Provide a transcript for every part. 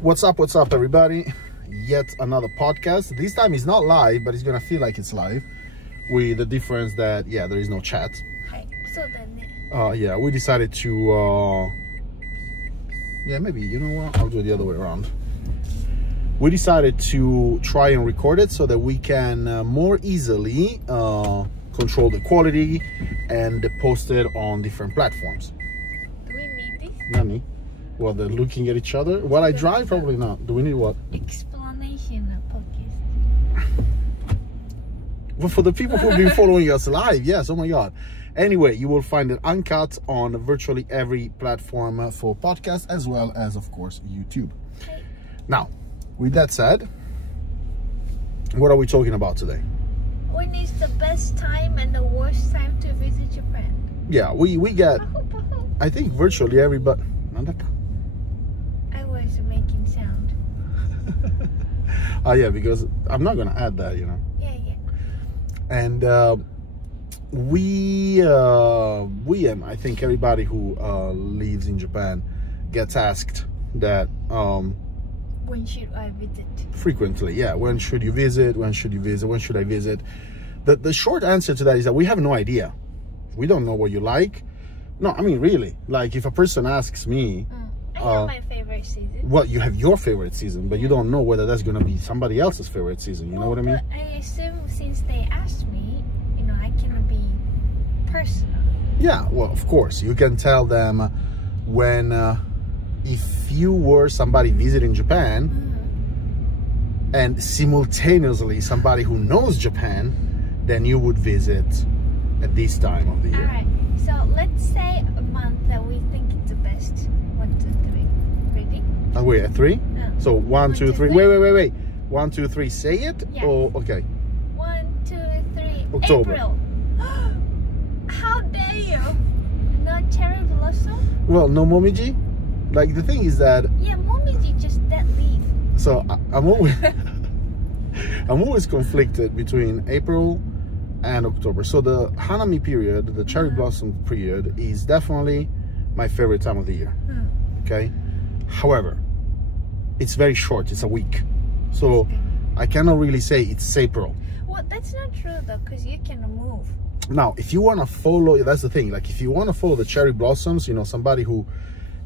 What's up, everybody? Yet another podcast. This time is not live, but it's gonna feel like it's live, with the difference that, yeah, there is no chat. Yeah, we decided to, yeah, maybe, you know what? I'll do it the other way around. We decided to try and record it so that we can more easily control the quality and post it on different platforms. Do we need this? Nani? Well, they're looking at each other. While I drive, probably not. Do we need what? Explanation podcast. Well, for the people who've been following us live, yes, oh my God. Anyway, you will find it uncut on virtually every platform for podcasts, as well as, of course, YouTube. Okay. Now, with that said, what are we talking about today? When is the best time and the worst time to visit Japan? Yeah, we get, I think, virtually everybody. I was making sound. Oh, yeah, because I'm not going to add that, you know. Yeah. And I think everybody who lives in Japan gets asked that When should I visit? frequently. Yeah, when should you visit? When should you visit? When should I visit? The short answer to that is that we have no idea. We don't know what you like. No, I mean, really. Like, if a person asks me... I have my favorite season. Well, you have your favorite season, but you don't know whether that's going to be somebody else's favorite season. You know what I mean? But I assume since they asked me, I can be personal. Yeah, well, of course. You can tell them when... if you were somebody visiting Japan and simultaneously somebody who knows Japan, then you would visit at this time of the year. Alright, so let's say a month that we think it's the best. 1, 2, 3. Ready? Oh, wait, at 3? So 1, 2, 3. Wait. 1, 2, 3, say it? Yeah. Oh, okay. 1, 2, 3. October. April. How dare you? No cherry blossom? Well, no momiji? Like, the thing is that... Yeah, momiji just dead leaf. So, I'm always... I'm always conflicted between April and October. So the Hanami period, the cherry blossom period, is definitely my favorite time of the year. Okay? However, it's very short. It's a week. So I cannot really say it's April. Well, that's not true though, because you can move. Now, if you want to follow, that's the thing. Like, if you want to follow the cherry blossoms, somebody who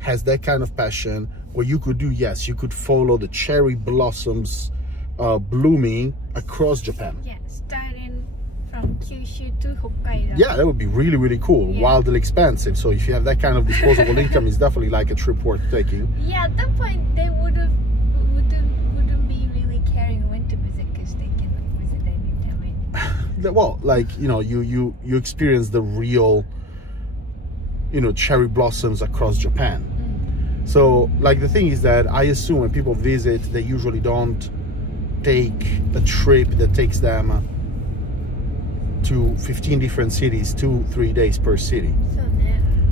has that kind of passion, what you could do, yes, you could follow the cherry blossoms blooming across Japan. Yeah, starting from Kyushu to Hokkaido. Yeah, that would be really, really cool. Yeah. Wildly expensive. So if you have that kind of disposable income, it's definitely like a trip worth taking. Yeah, at that point they wouldn't be really caring when to visit because they can visit anytime. Well, like, you experience the real, cherry blossoms across Japan. So, like, the thing is that I assume when people visit, they usually don't take a trip that takes them to 15 different cities, 2-3 days per city.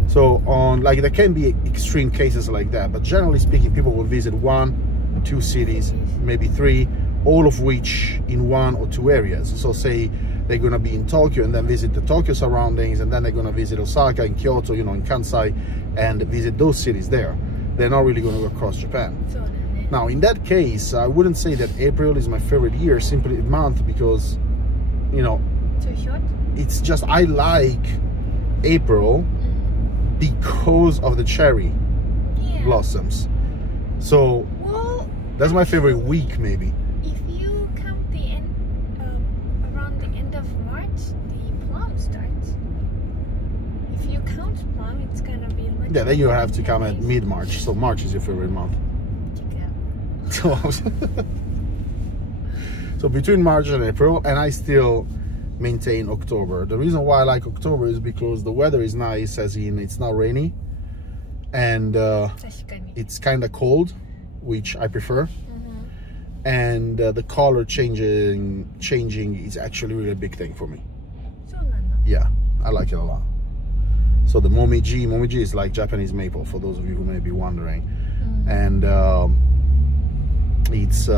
So on, like, there can be extreme cases like that, but generally speaking, people will visit 1, 2 cities, maybe 3, all of which in 1 or 2 areas. So say they're going to be in Tokyo and then visit the Tokyo surroundings, and then they're going to visit Osaka and Kyoto, in Kansai, and visit those cities there. They're not really going to go across Japan. Now, in that case, I wouldn't say that April is my favorite month because, Too short? it's just, I like April because of the cherry blossoms. So, that's my favorite week, maybe. If you count the end, around the end of March, the plum starts. If you count plum, it's gonna be much. Yeah, then you have to come at mid-March. So March is your favorite month. So between March and April, and I still maintain October. The reason why I like October is because the weather is nice, as in it's not rainy, and it's kind of cold, which I prefer. And the color changing is actually really a big thing for me. Yeah, I like it a lot. So the momiji is like Japanese maple, for those of you who may be wondering. And it's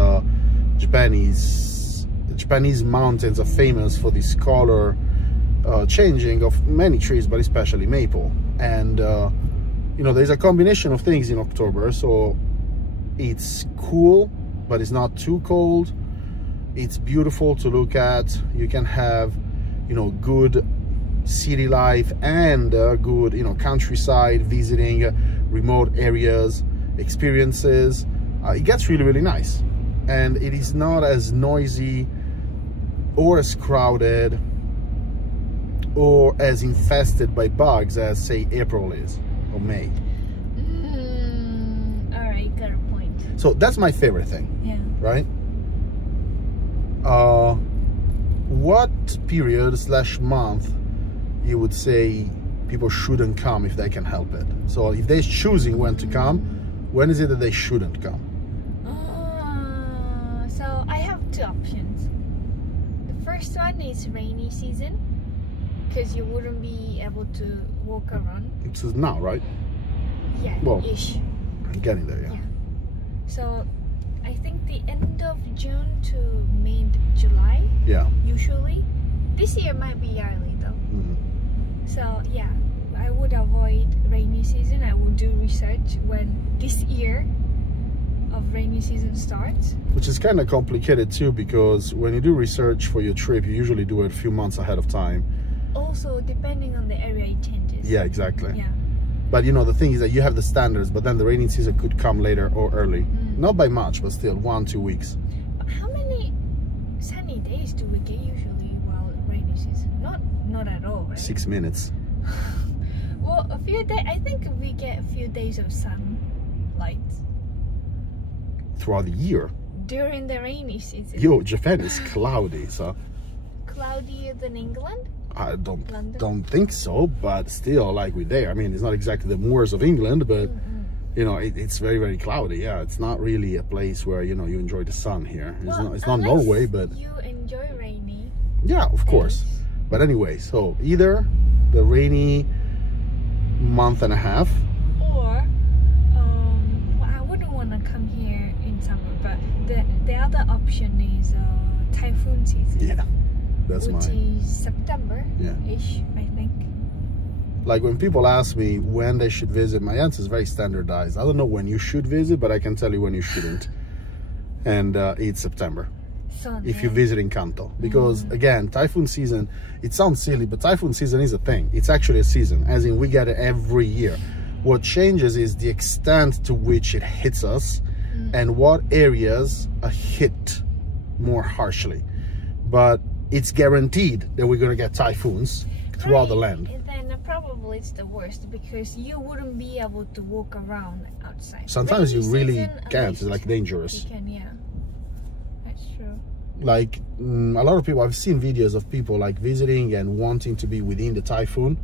Japanese mountains are famous for this color changing of many trees, but especially maple. And you know, there's a combination of things in October. So It's cool, but it's not too cold. It's beautiful to look at. You can have, you know, good city life and good, you know, countryside, visiting remote areas, experiences. It gets really, really nice, and it is not as noisy or as crowded or as infested by bugs as, say, April is or May. All right, got a point. So that's my favorite thing. Yeah. Right? What period / month you would say people shouldn't come if they can help it? So if they're choosing when to come, when is it that they shouldn't come? So I have two options. The first one is rainy season, because you wouldn't be able to walk around. It's now, right? Yeah, Well, ish. I'm getting there, yeah. So I think the end of June to mid-July, Yeah. usually. This year might be early though. Mhm. So yeah, I would avoid rainy season. I will do research when this year of rainy season starts. Which is kind of complicated too, because when you do research for your trip, you usually do it a few months ahead of time. Also, depending on the area, it changes. Yeah, exactly. Yeah. But you know, the thing is that you have the standards, but then the rainy season could come later or early. Not by much, but still 1-2 weeks. But how many sunny days do we get usually while rainy season? Not at all, right? 6 minutes. Well, a few days. I think we get a few days of sunlight Throughout the year. during the rainy season. Yo, Japan is cloudy, so Cloudier than England? I London? don't think so, but still, like we're there. I mean, it's not exactly the moors of England, but you know, it's very, very cloudy. Yeah, it's not really a place where, you know, you enjoy the sun here. It's not Norway, but you enjoy rainy. yeah, of course. But anyway, so either the rainy month and a half, Or, well, I wouldn't want to come here in summer, but the other option is typhoon season. yeah, that's which mine. is September-ish, I think. Like when people ask me when they should visit, my answer is very standardized. I don't know when you should visit, but I can tell you when you shouldn't. And it's September. So If you're visiting Kanto, because again, typhoon season, it sounds silly, but typhoon season is a thing. It's actually a season, as in we get it every year. What changes is the extent to which it hits us and what areas are hit more harshly. But it's guaranteed that we're going to get typhoons throughout the land. And then probably it's the worst, because you wouldn't be able to walk around outside. Sometimes Rainy you really season, at can't. least It's like dangerous. You can, yeah. That's true. Like a lot of people, I've seen videos of people like visiting and wanting to be within the typhoon,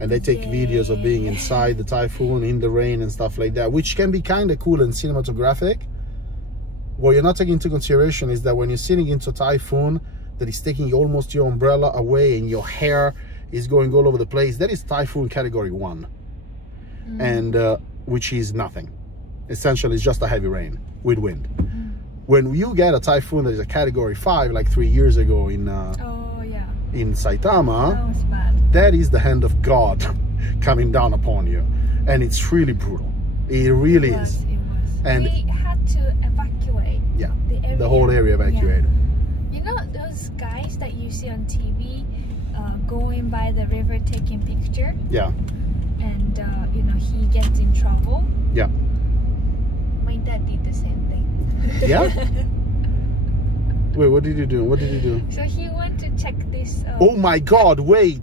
and they take videos of being inside the typhoon in the rain and stuff like that, which can be kind of cool and cinematographic. What you're not taking into consideration is that when you're sitting into a typhoon that is taking almost your umbrella away and your hair is going all over the place, that is typhoon category 1, and which is nothing. Essentially, it's just a heavy rain with wind. When you get a typhoon that is a category 5, like 3 years ago in in Saitama, That was bad. that is the hand of God coming down upon you, and it's really brutal. It really It was. is. It was. And we had to evacuate. yeah, The area. the whole area evacuated. You know those guys that you see on TV going by the river taking picture, Yeah, and you know, he gets in trouble? yeah, My dad did the same thing. yeah. Wait, what did you do? What did you do? So he went to check this Oh my God! Wait.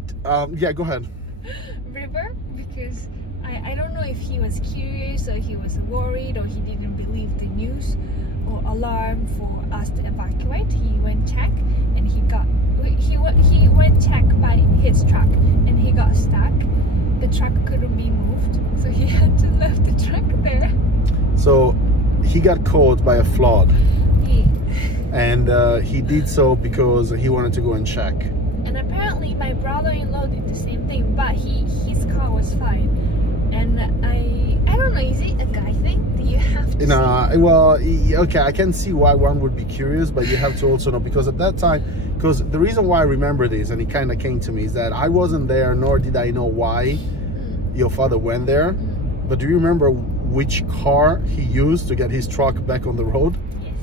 Yeah, go ahead. river, because I don't know if he was curious or he was worried or he didn't believe the news or alarm for us to evacuate. He went check and he went check by his truck and he got stuck. The truck couldn't be moved, so he had to leave the truck there. So he got caught by a flood, Yeah. and he did so because he wanted to go and check. And apparently my brother-in-law did the same thing, but his car was fine. And I don't know, is it a guy thing? Do you have to Well, okay, I can see why one would be curious, but you have to also know, because at that time, because the reason why I remember this, and it kind of came to me, is that I wasn't there, nor did I know why your father went there. But do you remember which car he used to get his truck back on the road? Yes.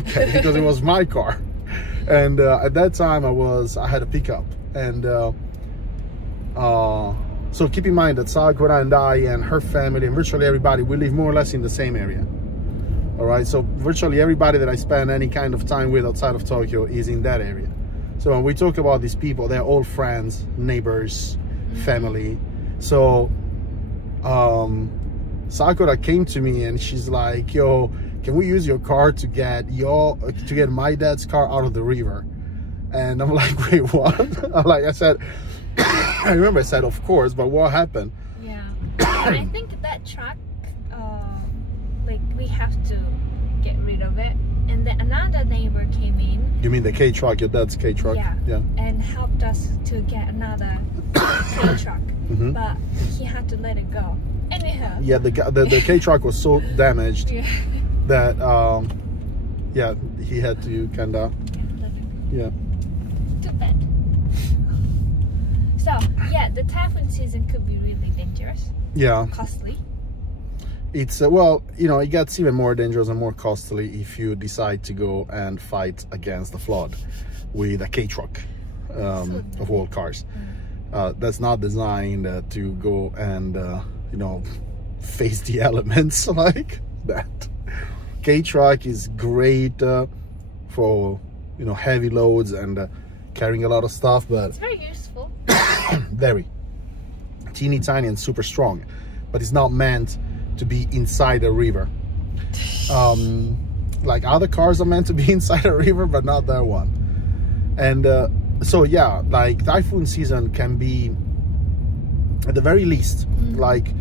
Okay, because it was my car. And at that time I had a pickup. And so keep in mind that Sakura and I and her family and virtually everybody, we live more or less in the same area. All right, so virtually everybody that I spend any kind of time with outside of Tokyo is in that area. So when we talk about these people, they're all friends, neighbors, family. So Sakura came to me and she's like, yo, can we use your car to get my dad's car out of the river? And I'm like, wait, what? I said, I remember I said, of course, but what happened? Yeah, and I think that truck, like we have to get rid of it. And then another neighbor came in. You mean the K truck, your dad's K truck? Yeah. Yeah. And helped us to get another K truck, but he had to let it go. Anyhow. Yeah, the K truck was so damaged that yeah, he had to kind of Too bad. So yeah, the typhoon season could be really dangerous. Yeah. Costly. It's well, you know, it gets even more dangerous and more costly if you decide to go and fight against the flood with a K truck of all cars. That's not designed to go and you know, face the elements like that. K truck is great for, you know, heavy loads and carrying a lot of stuff, but it's very useful. Very teeny tiny and super strong, but it's not meant to be inside a river. Like other cars are meant to be inside a river, but not that one. And so yeah, like typhoon season can be, at the very least, like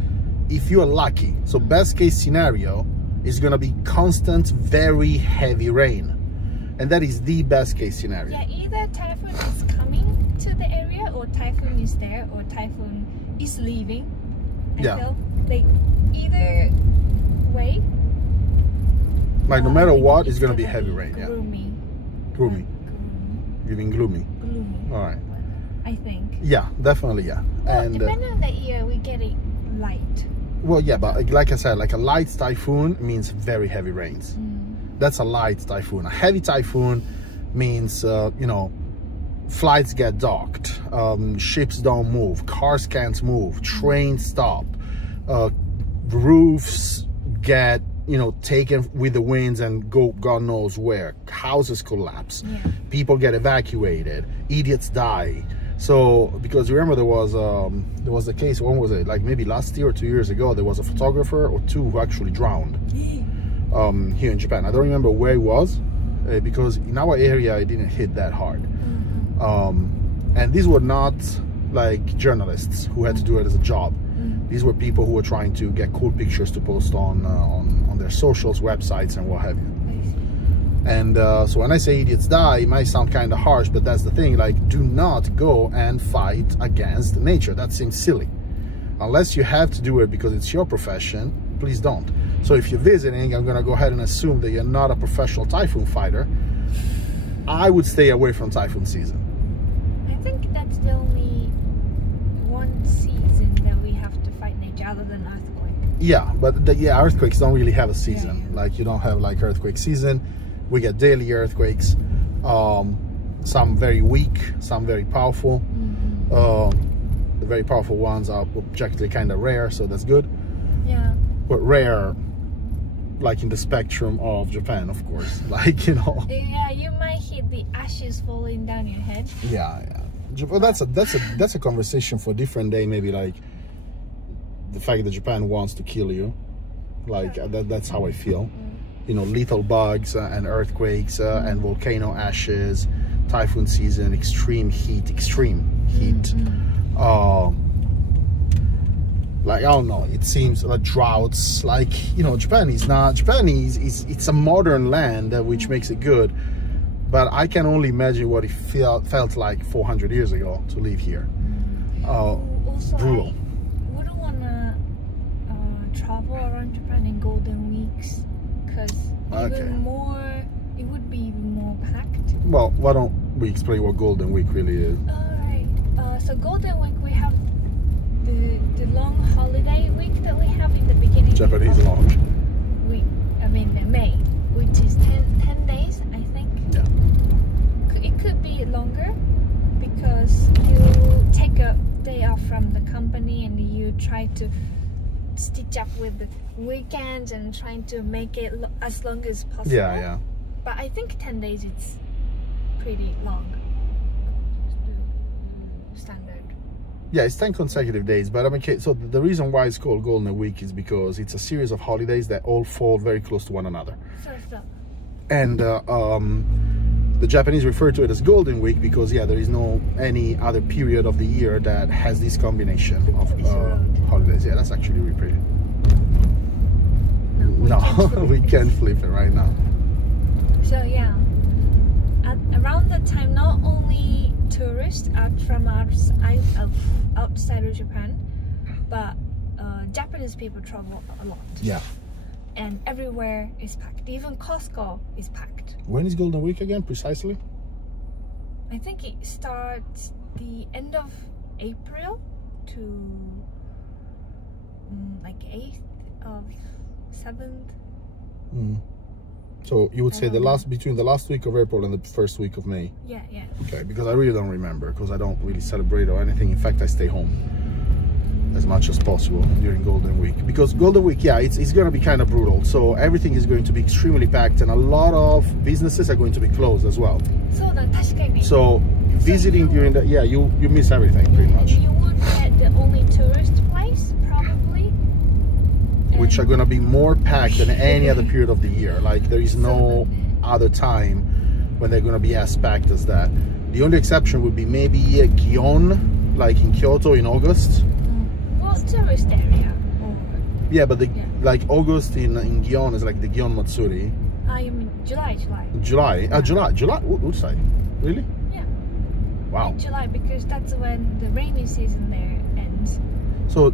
if you're lucky, so best case scenario is gonna be constant very heavy rain, and that is the best case scenario. Yeah, either typhoon is coming to the area, or typhoon is there, or typhoon is leaving. I feel like either way, like no matter what, it's gonna be heavy rain. Gloomy. You mean gloomy? Gloomy. All right. I think. Yeah, definitely, yeah. Well, and depending on the year, we get it light. Well, yeah, but like I said, like a light typhoon means very heavy rains. That's a light typhoon. A heavy typhoon means you know, flights get docked, ships don't move, cars can't move, trains stop, roofs get, you know, taken with the winds and go God knows where, houses collapse, people get evacuated, idiots die. So because remember there was the case, when was it, like maybe last year or 2 years ago, there was a photographer or two who actually drowned here in Japan. I don't remember where it was because in our area it didn't hit that hard. And these were not like journalists who had to do it as a job. These were people who were trying to get cool pictures to post on their socials, websites, and what have you. And so when I say idiots die, it might sound kind of harsh, but that's the thing. Like, do not go and fight against nature. That seems silly. Unless you have to do it because it's your profession, please don't. So if you're visiting, I'm going to go ahead and assume that you're not a professional typhoon fighter. I would stay away from typhoon season. I think that's the only one season that we have to fight nature other than earthquake. Yeah, but earthquakes don't really have a season. Like, you don't have like earthquake season. We get daily earthquakes, some very weak, some very powerful. The very powerful ones are objectively kind of rare, so that's good. Yeah. But rare, like in the spectrum of Japan, of course. Like, you know. Yeah, you might hit the ashes falling down your head. Yeah. Well, that's a conversation for a different day. Maybe like the fact that Japan wants to kill you. Like that's how I feel. You know, lethal bugs and earthquakes and volcano ashes, typhoon season, extreme heat. Like, I don't know, it seems like droughts. Like, you know, Japan is it's a modern land, which makes it good, but I can only imagine what it felt like 400 years ago to live here. Also, brutal. I wouldn't want to travel around Japan in golden weeks, because it would be even more packed. Well, why don't we explain what Golden Week really is? Alright, so Golden Week we have the long holiday week that we have in the beginning. Japanese of long. May, which is 10 days, I think. Yeah. It could be longer because you take a day off from the company and you try to stitch up with the weekends and trying to make it as long as possible. Yeah, yeah. But I think 10 days it's pretty long. Standard. Yeah, it's 10 consecutive days, but I mean, okay, so the reason why it's called Golden Week is because it's a series of holidays that all fall very close to one another. So. And the Japanese refer to it as Golden Week because, yeah, there is no any other period of the year that has this combination of holidays. Yeah, that's actually really pretty. No, we can't flip it right now. So yeah, around that time, not only tourists from outside of Japan, but Japanese people travel a lot. Yeah. And everywhere is packed. Even Costco is packed. When is Golden Week again, precisely? I think it starts the end of April to like 8th of 7th. So you would say between the last week of April and the first week of May? Yeah. Okay, because I really don't remember, because I don't really celebrate or anything. In fact, I stay home as much as possible during Golden Week, because Golden Week, yeah, it's going to be kind of brutal. So everything is going to be extremely packed, and a lot of businesses are going to be closed as well. So visiting during that, yeah, you miss everything pretty much. You would get the only tourist place probably, which are going to be more packed than any other period of the year. Like there is no other time when they're going to be as packed as that. The only exception would be maybe Gion, like in Kyoto in August. Tourist area. Yeah, but like August in Gion is like the Gion Matsuri. You mean July? July. July. What say? Really? Yeah. Wow. In July, because that's when the rainy season there ends. So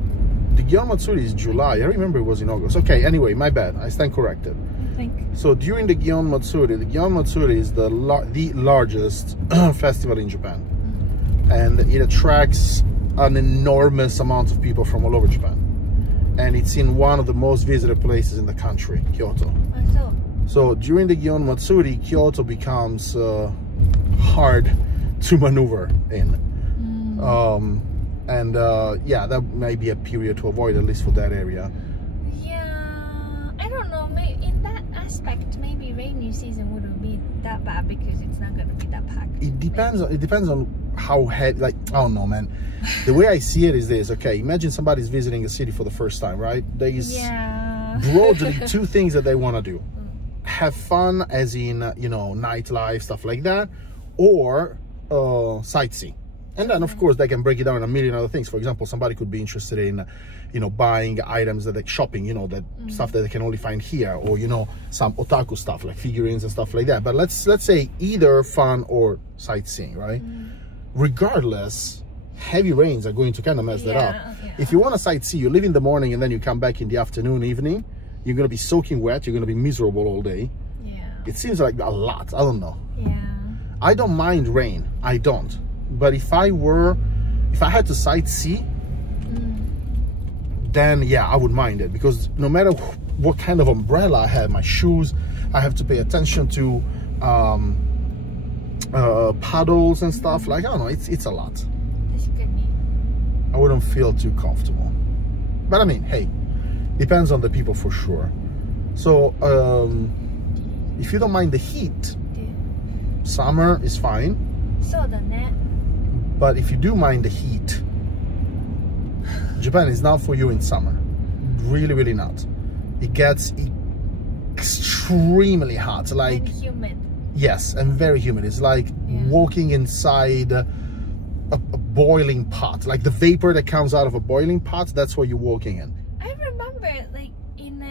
the Gion Matsuri is July. I remember it was in August. Okay. Anyway, my bad. I stand corrected. I think. So during the Gion Matsuri is the largest festival in Japan, and it attracts an enormous amount of people from all over Japan, and it's in one of the most visited places in the country, Kyoto. So during the Gion Matsuri, Kyoto becomes hard to maneuver in, and yeah, that may be a period to avoid, at least for that area. Yeah, I don't know, maybe in that aspect maybe rainy season wouldn't be that bad because it's not going to be that packed. It depends on how heavy, like, I don't know, man. The way I see it is this. Okay, imagine somebody's visiting a city for the first time, right? There is broadly two things that they want to do: have fun, as in, you know, nightlife, stuff like that, or sightsee. And then, of course, they can break it down in a million other things. For example, somebody could be interested in, you know, buying items that they're shopping, you know, that stuff that they can only find here, or, you know, some otaku stuff like figurines and stuff like that. But let's say either fun or sightseeing, right? Regardless, heavy rains are going to kind of mess that up. If you want to sightsee, you leave in the morning and then you come back in the afternoon, evening, you're going to be soaking wet, you're going to be miserable all day. It seems like a lot. I don't know. I don't mind rain. I don't. But if I had to sightsee, then yeah, I would mind it, because no matter what kind of umbrella I have, my shoes, I have to pay attention to paddles and stuff. Like, I don't know, it's a lot. I wouldn't feel too comfortable. But I mean, hey, depends on the people for sure. So if you don't mind the heat, summer is fine. But if you do mind the heat, Japan is not for you in summer. Really, really not. It gets extremely hot. Like, and humid. Yes, and very humid. It's like walking inside a boiling pot. Like the vapor that comes out of a boiling pot, that's what you're walking in. I remember, like, in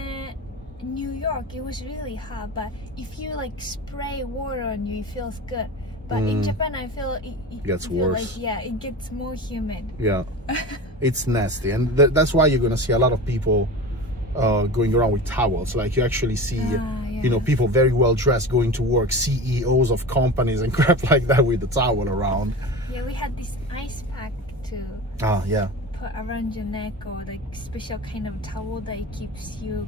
New York, it was really hot, but if you like spray water on you, it feels good. But in Japan, I feel it gets worse. Like, it gets more humid. Yeah, it's nasty, and that's why you're gonna see a lot of people going around with towels. Like, you actually see, you know, people very well dressed going to work, CEOs of companies and crap like that with the towel around. Yeah, we had this ice pack to put around your neck, or like special kind of towel that keeps you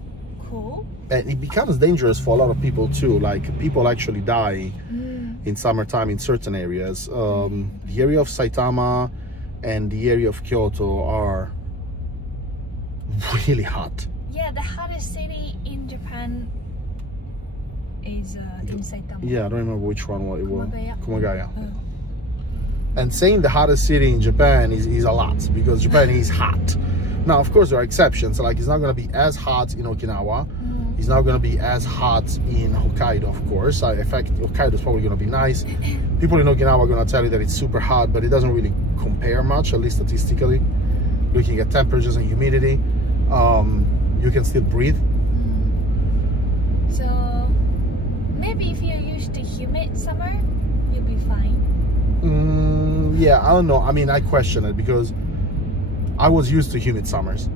cool? And it becomes dangerous for a lot of people too. Like people actually die in summertime in certain areas. The area of Saitama and the area of Kyoto are really hot. Yeah, the hottest city in Japan is in Saitama. Yeah, I don't remember which one it was. Kumagaya. Oh. And saying the hottest city in Japan is a lot, because Japan is hot. Now, of course, there are exceptions. Like, it's not going to be as hot in Okinawa. It's not going to be as hot in Hokkaido, of course. In fact, Hokkaido is probably going to be nice. People in Okinawa are going to tell you that it's super hot, but it doesn't really compare much, at least statistically. Looking at temperatures and humidity, you can still breathe. So maybe if you're used to humid summer, you'll be fine. Yeah, I don't know. I mean, I question it, because I was used to humid summers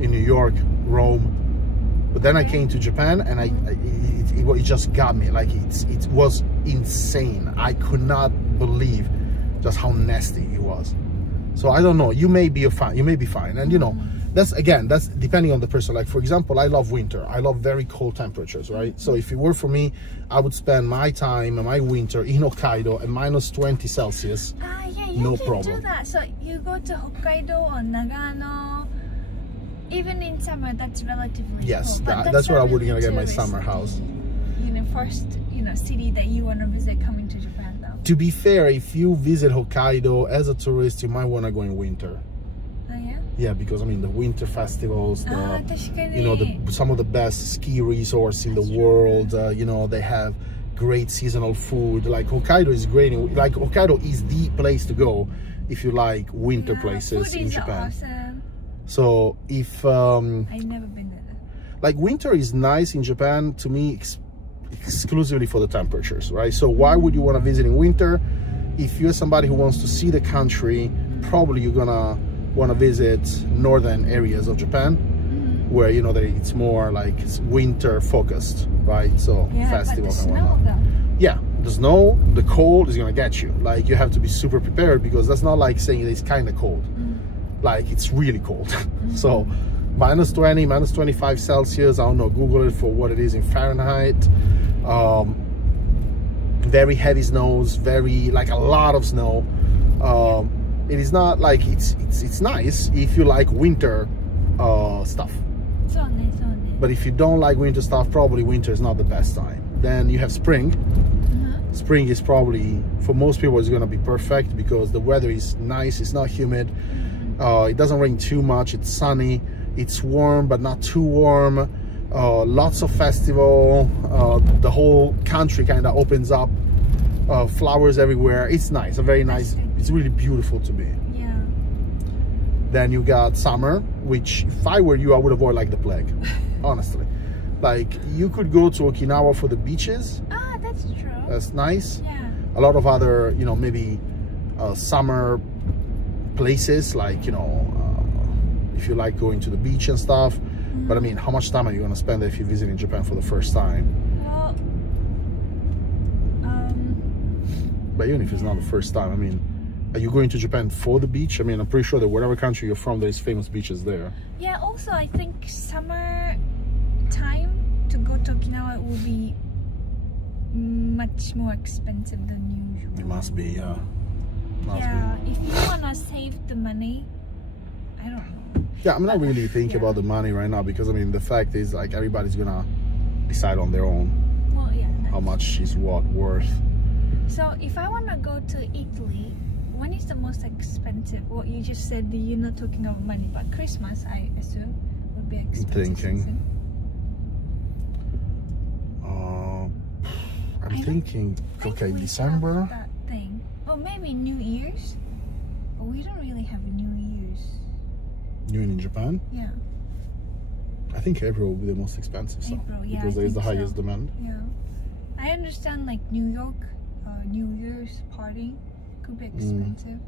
in New York, Rome, but then I came to Japan, and it just got me. Like, it was insane. I could not believe just how nasty it was. So I don't know. You may be fine. You may be fine, and you know, that's depending on the person. Like, for example, I love winter. I love very cold temperatures, right? So if it were for me, I would spend my time and my winter in Hokkaido at -20 Celsius. Yeah, you no can problem. do that. So you go to Hokkaido or Nagano, even in summer, that's relatively Yes, cold. that's where I would really gonna get my touristy, summer house. First, city that you want to visit coming to Japan, though. To be fair, if you visit Hokkaido as a tourist, you might want to go in winter. Oh yeah. Yeah, because I mean the winter festivals,確かに. some of the best ski resorts in the world. They have great seasonal food. Like Hokkaido is great. Like Hokkaido is the place to go if you like winter places food in is Japan. Awesome. So if I've never been there. like winter is nice in Japan to me exclusively for the temperatures, right? So why would you want to visit in winter? If you're somebody who wants to see the country, probably you're gonna want to visit northern areas of Japan, where it's more like it's winter focused, right? So festivals and whatnot. Yeah, the snow, the cold is gonna get you. Like, you have to be super prepared, because that's not like saying it's kind of cold. Like, it's really cold. So -20, -25 Celsius, I don't know, Google it for what it is in Fahrenheit. Very heavy snows, like a lot of snow. It is not like it's nice if you like winter stuff. But if you don't like winter stuff, probably winter is not the best time. Then you have spring. Spring is probably, for most people, is going to be perfect, because the weather is nice. It's not humid. It doesn't rain too much. It's sunny. It's warm, but not too warm. Lots of festival. The whole country kind of opens up. Flowers everywhere. It's nice. Very nice. It's really beautiful to me. Yeah. Then you got summer, which if I were you, I would avoid like the plague. Honestly, like, you could go to Okinawa for the beaches. Ah, that's true. That's nice. Yeah. A lot of other, maybe summer places, like, if you like going to the beach and stuff. But I mean, how much time are you going to spend if you're visiting Japan for the first time? Well, but even if it's not the first time, I mean, are you going to Japan for the beach? I mean, I'm pretty sure that whatever country you're from, there's famous beaches there. Yeah, also I think summer time to go to Okinawa will be much more expensive than usual. It must be, yeah. If you wanna save the money, I don't know. Yeah, I'm not really thinking about the money right now, because I mean, the fact is, like, everybody's gonna decide on their own. Well, yeah. How much is what worth. So if I wanna go to Italy, when is the most expensive? Well, you just said that you're not talking about money, but Christmas, I assume, would be expensive. I'm thinking, okay, December. That thing. Well, maybe New Year's. But we don't really have a New Year's. New Year in Japan? Yeah. I think April will be the most expensive. April, yeah. Because there is the highest demand. Yeah. I understand, like, New York, New Year's party could be expensive.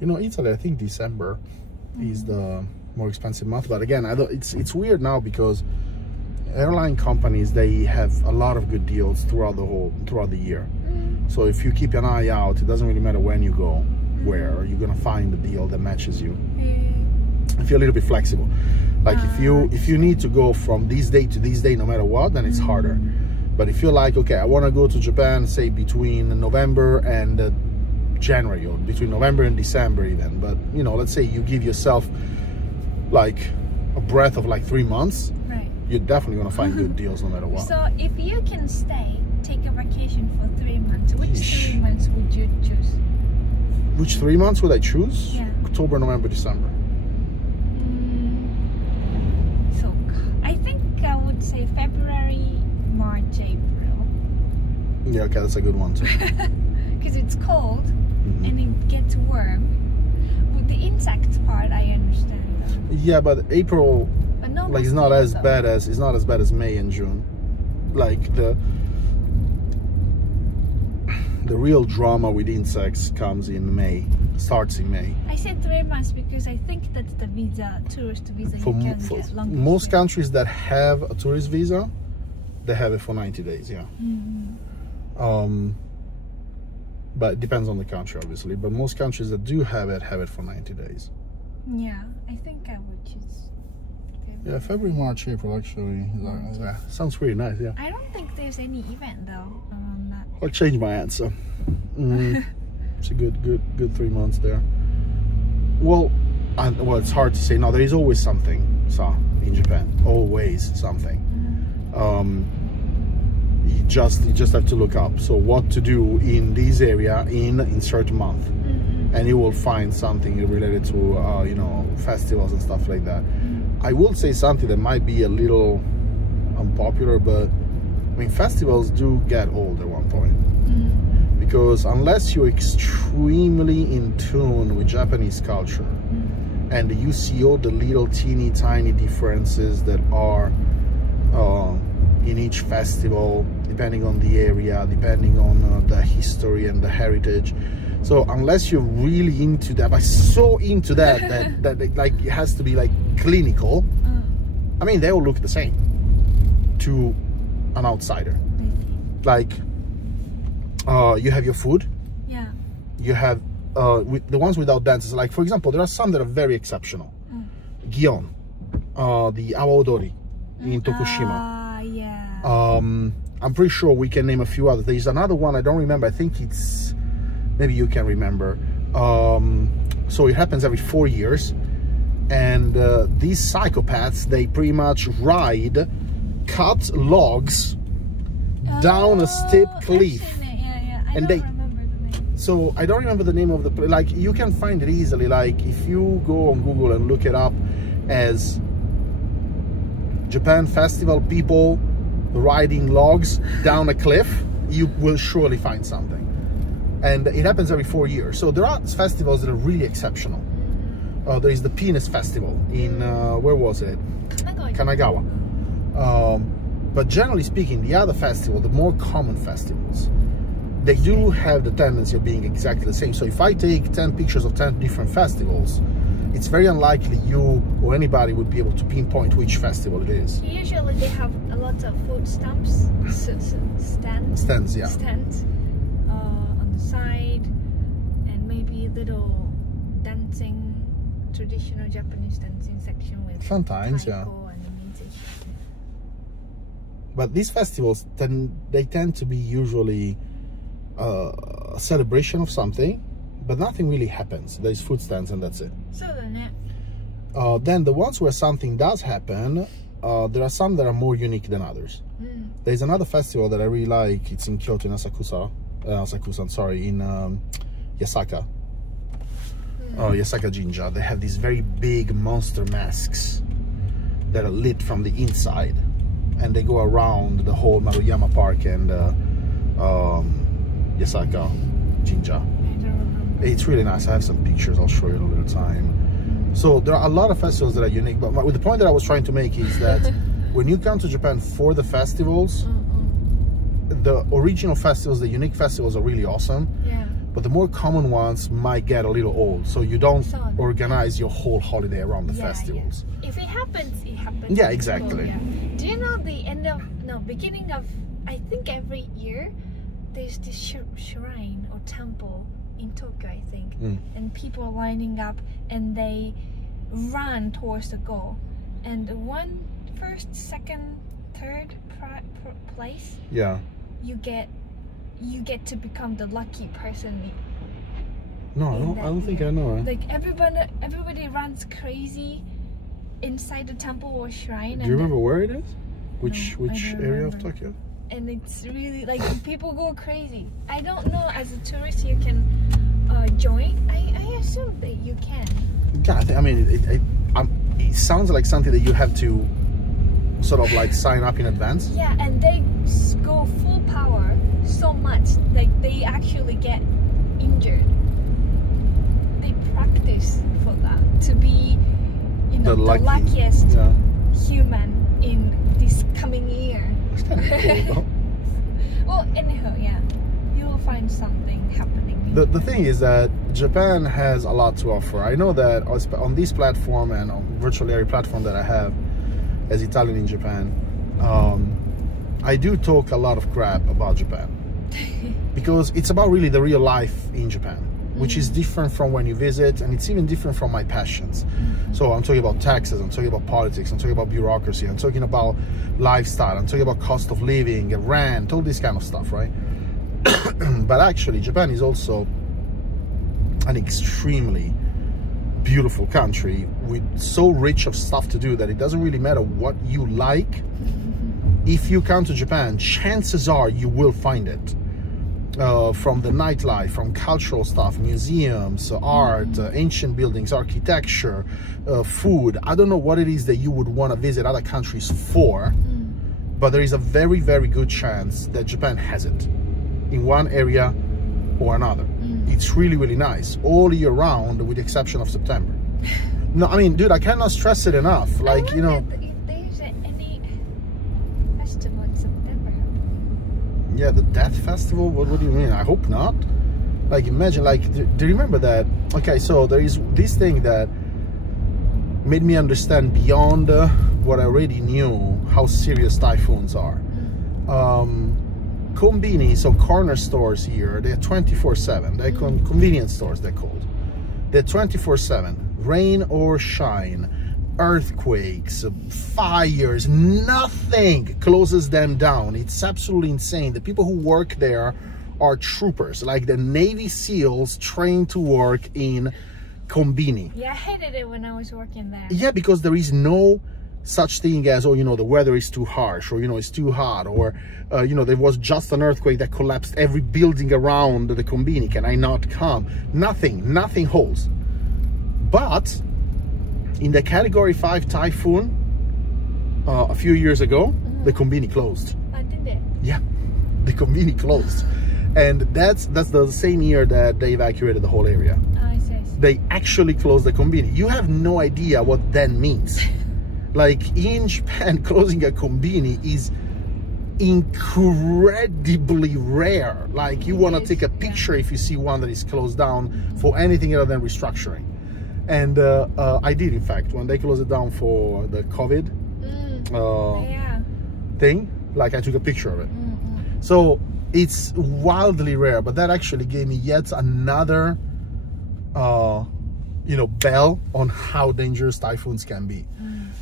Italy, I think December is the more expensive month. But again, it's weird now, because airline companies, they have a lot of good deals throughout the year. So if you keep an eye out, it doesn't really matter when you go, where you're gonna find the deal that matches you. if you're a little bit flexible. Like if you need to go from this day to this day no matter what, then it's harder. But if you're like, okay, I want to go to Japan, say between November and January, or between November and December even, but you know, let's say you give yourself like a breath of like 3 months, right, you're definitely going to find good deals no matter what. So if you can take a vacation for 3 months, which 3 months would you choose? Which 3 months would I choose? Yeah. October, November, December. So I think I would say February, March, April. Yeah, okay, that's a good one too. Because it's cold and it gets warm. But the insect part, I understand. Yeah, but April, but no, like, it's not as bad as May and June. Like the real drama with insects comes in May, starts in May. I said 3 months because I think that's the tourist visa you can get longer. Most countries that have a tourist visa, they have it for 90 days, yeah. But it depends on the country, obviously. But most countries that do have it for 90 days. Yeah, I think I would choose February. Yeah, February, March, April, actually. Sounds pretty nice, yeah. I don't think there's any event, though. I'll change my answer. It's a good 3 months there. Well, it's hard to say. No, there is always something, in Japan. Always something. You just have to look up. So what to do in this area in certain month, and you will find something related to you know, festivals and stuff like that. I will say something that might be a little unpopular, but I mean, festivals do get old at one point, because unless you're extremely in tune with Japanese culture and you see all the little teeny tiny differences that are in each festival, depending on the area, depending on the history and the heritage. So unless you're really into that, but so into that that like it has to be like clinical, I mean, they all look the same to an outsider. Like you have your food, yeah, you have with the ones without dances. Like, for example, there are some that are very exceptional. Gion, the awaodori in Tokushima. Yeah. I'm pretty sure we can name a few others. There's another one, I don't remember. I think it's, maybe you can remember. So it happens every 4 years, and these psychopaths, they pretty much cut logs down a steep cliff. And they, so I don't remember the name of the, like, you can find it easily. Like, if you go on Google and look it up as Japan festival people riding logs down a cliff, you will surely find something. And it happens every 4 years. So there are festivals that are really exceptional. There is the Penis Festival in where was it? Kanagawa. But generally speaking, the other festival, the more common festivals, they do have the tendency of being exactly the same. So if I take 10 pictures of 10 different festivals, it's very unlikely you or anybody would be able to pinpoint which festival it is. Usually they have a lot of food stands on the side, and maybe little dancing, traditional Japanese dancing section with sometimes, yeah. And the music. But these festivals tend to be usually a celebration of something, but nothing really happens. There's food stands and that's it. Then the ones where something does happen, there are some that are more unique than others. There's another festival that I really like. It's in Kyoto, in Yasaka, in Yasaka. Yasaka Jinja. They have these very big monster masks that are lit from the inside, and they go around the whole Maruyama Park and Yasaka Jinja. It's really nice. I have some pictures. I'll show you in a little time. So there are a lot of festivals that are unique. But the point that I was trying to make is that when you come to Japan for the festivals, the original festivals, the unique festivals are really awesome. Yeah. But the more common ones might get a little old. So you don't organize your whole holiday around the festivals. Yeah. If it happens, it happens. Yeah, exactly. Yeah. Do you know beginning of, I think every year, there's this shrine or temple in Tokyo, I think, and people are lining up, and they run towards the goal, and one first, second, third place, yeah, you get to become the lucky person. No, I don't think I know. Right? Like everybody runs crazy inside the temple or shrine. Do you remember where it is? Which I don't area of remember. Tokyo? And it's really like people go crazy. I don't know, as a tourist you can join. I assume that you can. Yeah, I mean, it sounds like something that you have to sort of like sign up in advance. Yeah, and they go full power so much, like they actually get injured. They practice for that to be, you know, the luckiest human in this coming year. It's kind of cool though. Well, anyhow, yeah, you will find something happening. The thing is that Japan has a lot to offer. I know that on this platform and on virtual area platform that I have as Italian in Japan, I do talk a lot of crap about Japan because it's about really the real life in Japan, which is different from when you visit, and it's even different from my passions. So I'm talking about taxes, I'm talking about politics, I'm talking about bureaucracy, I'm talking about lifestyle, I'm talking about cost of living, rent, all this kind of stuff, right? But actually, Japan is also an extremely beautiful country with so rich of stuff to do that it doesn't really matter what you like. If you come to Japan, chances are you will find it. From the nightlife, from cultural stuff, museums, art, ancient buildings, architecture, food. I don't know what it is that you would want to visit other countries for, but there is a very, very good chance that Japan has it in one area or another. It's really, really nice all year round, with the exception of September. No, I mean, dude, I cannot stress it enough. Like, you know, if there's any festival in September. Yeah, the Death Festival? What do you mean? I hope not. Like, imagine, like, do you remember that? Okay, so there is this thing that made me understand beyond what I already knew, how serious typhoons are. Konbini, so corner stores here, they're 24/7. They're convenience stores, they're called. They're 24/7. Rain or shine, earthquakes, fires, nothing closes them down. It's absolutely insane. The people who work there are troopers, like the Navy SEALs trained to work in Konbini. Yeah, I hated it when I was working there. Yeah, because there is no such thing as, oh, you know, the weather is too harsh, or, you know, it's too hot, or, you know, there was just an earthquake that collapsed every building around the Konbini. Can I not come? Nothing holds. But in the Category 5 typhoon a few years ago, the Konbini closed. I did it. Yeah, the Konbini closed. And that's the same year that they evacuated the whole area. Oh, I see. They actually closed the Konbini. You have no idea what that means. Like, in Japan, closing a Konbini is incredibly rare. Like, you want to take a picture if you see one that is closed down for anything other than restructuring. And I did, in fact, when they closed it down for the COVID thing, like, I took a picture of it. So it's wildly rare, but that actually gave me yet another you know, bell on how dangerous typhoons can be.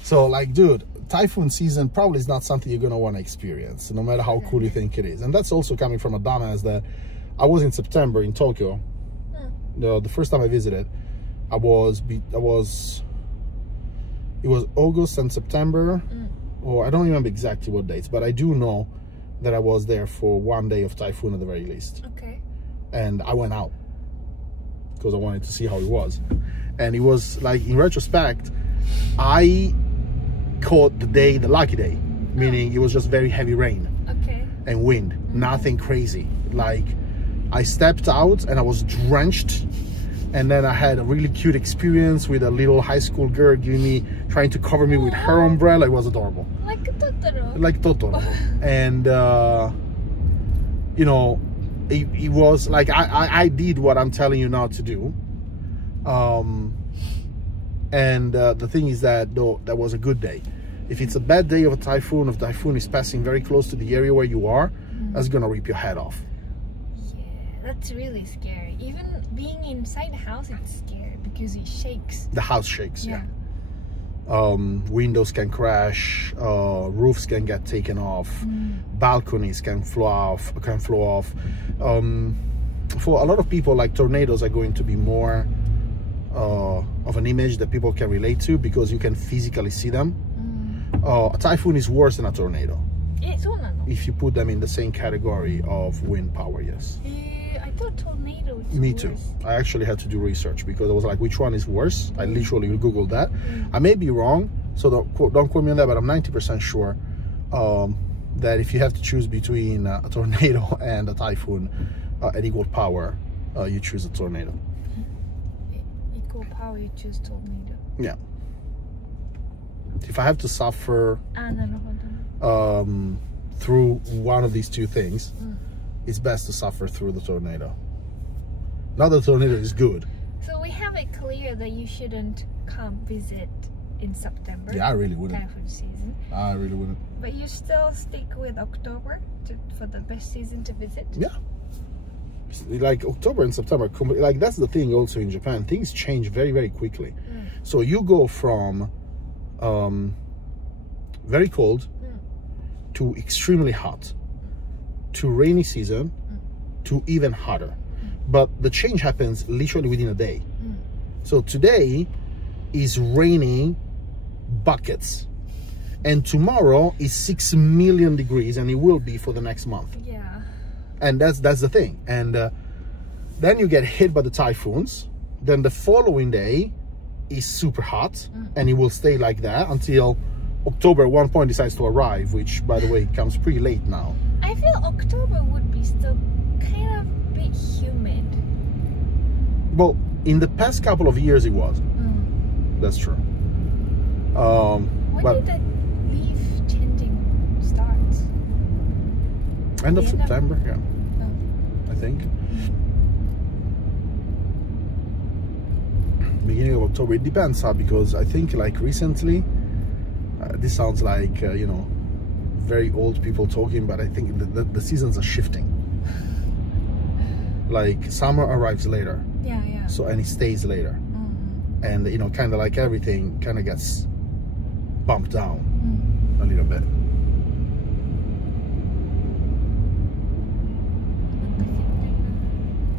So, like, dude, typhoon season probably is not something you're gonna want to experience, no matter how cool you think it is. And that's also coming from a dumbass that I was in September in Tokyo. The first time I visited, it was August and September, or I don't remember exactly what dates, but I do know that I was there for one day of typhoon at the very least. Okay. And I went out because I wanted to see how it was. And it was like, in retrospect, I caught the lucky day, meaning it was just very heavy rain and wind, nothing crazy. Like, I stepped out and I was drenched, and then I had a really cute experience with a little high school girl trying to cover me with her umbrella. It was adorable. Like Totoro. Like Totoro. And you know, it was like, I did what I'm telling you now to do. And the thing is that, though, that was a good day. If it's a bad day of a typhoon, if the typhoon is passing very close to the area where you are, that's gonna rip your head off. Yeah, that's really scary. Even being inside the house, it's scary because it shakes. The house shakes, yeah. Windows can crash, roofs can get taken off, balconies can flow off. For a lot of people, like, tornadoes are going to be more of an image that people can relate to because you can physically see them. A typhoon is worse than a tornado. If you put them in the same category of wind power, yes. I thought tornado was Me worse. too. I actually had to do research because I was like, which one is worse? I literally Googled that. I may be wrong, so don't quote me on that, but I'm 90% sure that if you have to choose between a tornado and a typhoon at equal power, you choose a tornado. Equal power, you choose tornado. Yeah. If I have to suffer through one of these two things, it's best to suffer through the tornado. Not that the tornado is good. So we have it clear that you shouldn't come visit in September. Yeah, I really wouldn't. Typhoon season. I really wouldn't. But you still stick with October for the best season to visit? Yeah. Like October and September, like that's the thing also in Japan. Things change very, very quickly. So you go from very cold to extremely hot to rainy season to even hotter. But the change happens literally within a day. So today is raining buckets, and tomorrow is 6 million degrees, and it will be for the next month. Yeah. And that's the thing. And then you get hit by the typhoons. Then the following day is super hot, and it will stay like that until October at one point decides to arrive, which, by the way, comes pretty late now. I feel October would be still kind of a bit humid. Well, in the past couple of years it was. That's true. When did the leaf changing start? End of September, yeah. I think. Beginning of October. It depends, because I think, like, recently, this sounds like, you know, very old people talking, but I think the seasons are shifting. Like, summer arrives later. Yeah, yeah. So, and it stays later. And, you know, kind of like everything kind of gets bumped down a little bit.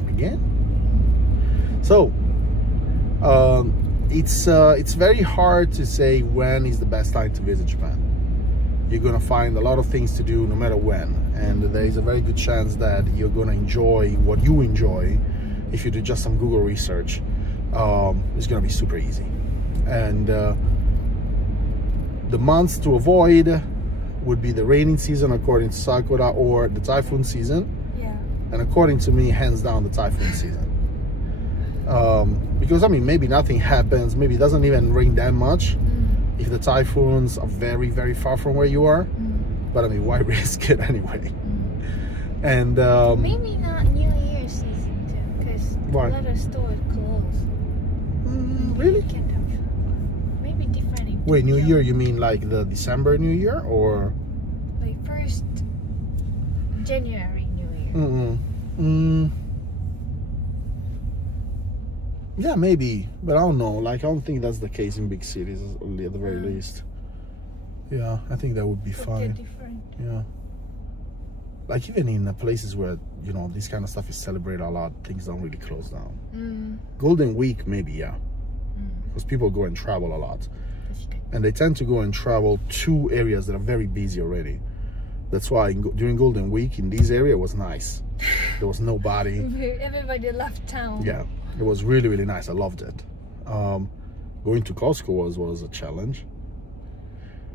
Again? So, it's very hard to say when is the best time to visit Japan. You're gonna find a lot of things to do no matter when, and there is a very good chance that you're gonna enjoy what you enjoy if you do just some Google research. It's gonna be super easy. And the months to avoid would be the raining season according to Sakura, or the typhoon season. Yeah. And according to me, hands down, the typhoon season. Because, I mean, maybe nothing happens, maybe it doesn't even rain that much if the typhoons are very, very far from where you are. But I mean, why risk it anyway? And maybe not New Year's season too, because a lot of stores close. Really? Can't have, maybe different in Wait, New Tokyo. Year, you mean like the December New Year, or Like 1st January New Year. Yeah, maybe, but I don't know. Like, I don't think that's the case in big cities, at the very least. Yeah, I think that would be fine. Different. Yeah. Like, even in places where, you know, this kind of stuff is celebrated a lot, things don't really close down. Golden Week, maybe, yeah. Because people go and travel a lot. And they tend to go and travel to areas that are very busy already. That's why during Golden Week in this area it was nice. There was nobody. Everybody left town. Yeah, it was really, really nice. I loved it. Going to Costco was a challenge.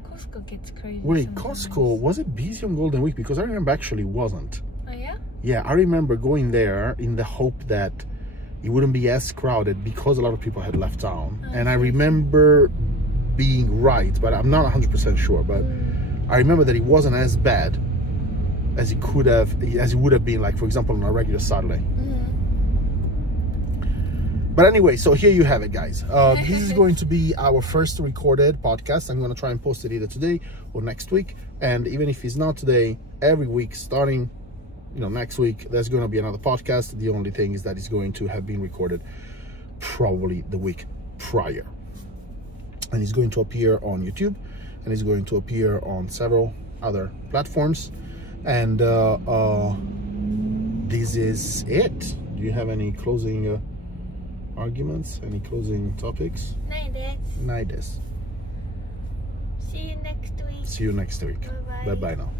Costco gets crazy. Wait, sometimes. Costco, was it busy on Golden Week? Because I remember actually it wasn't. Oh yeah? Yeah, I remember going there in the hope that it wouldn't be as crowded because a lot of people had left town. And I remember being right, but I'm not 100% sure. But I remember that it wasn't as bad as it could have, as it would have been, like, for example, on a regular Saturday. But anyway, so here you have it, guys. This is going to be our first recorded podcast. I'm going to try and post it either today or next week. And even if it's not today, every week starting, you know, next week, there's going to be another podcast. The only thing is that it's going to have been recorded probably the week prior. and it's going to appear on YouTube, and it's going to appear on several other platforms. And this is it. Do you have any closing arguments, any closing topics? ないです。ないです。 See you next week. See you next week. Bye-bye. Bye bye now.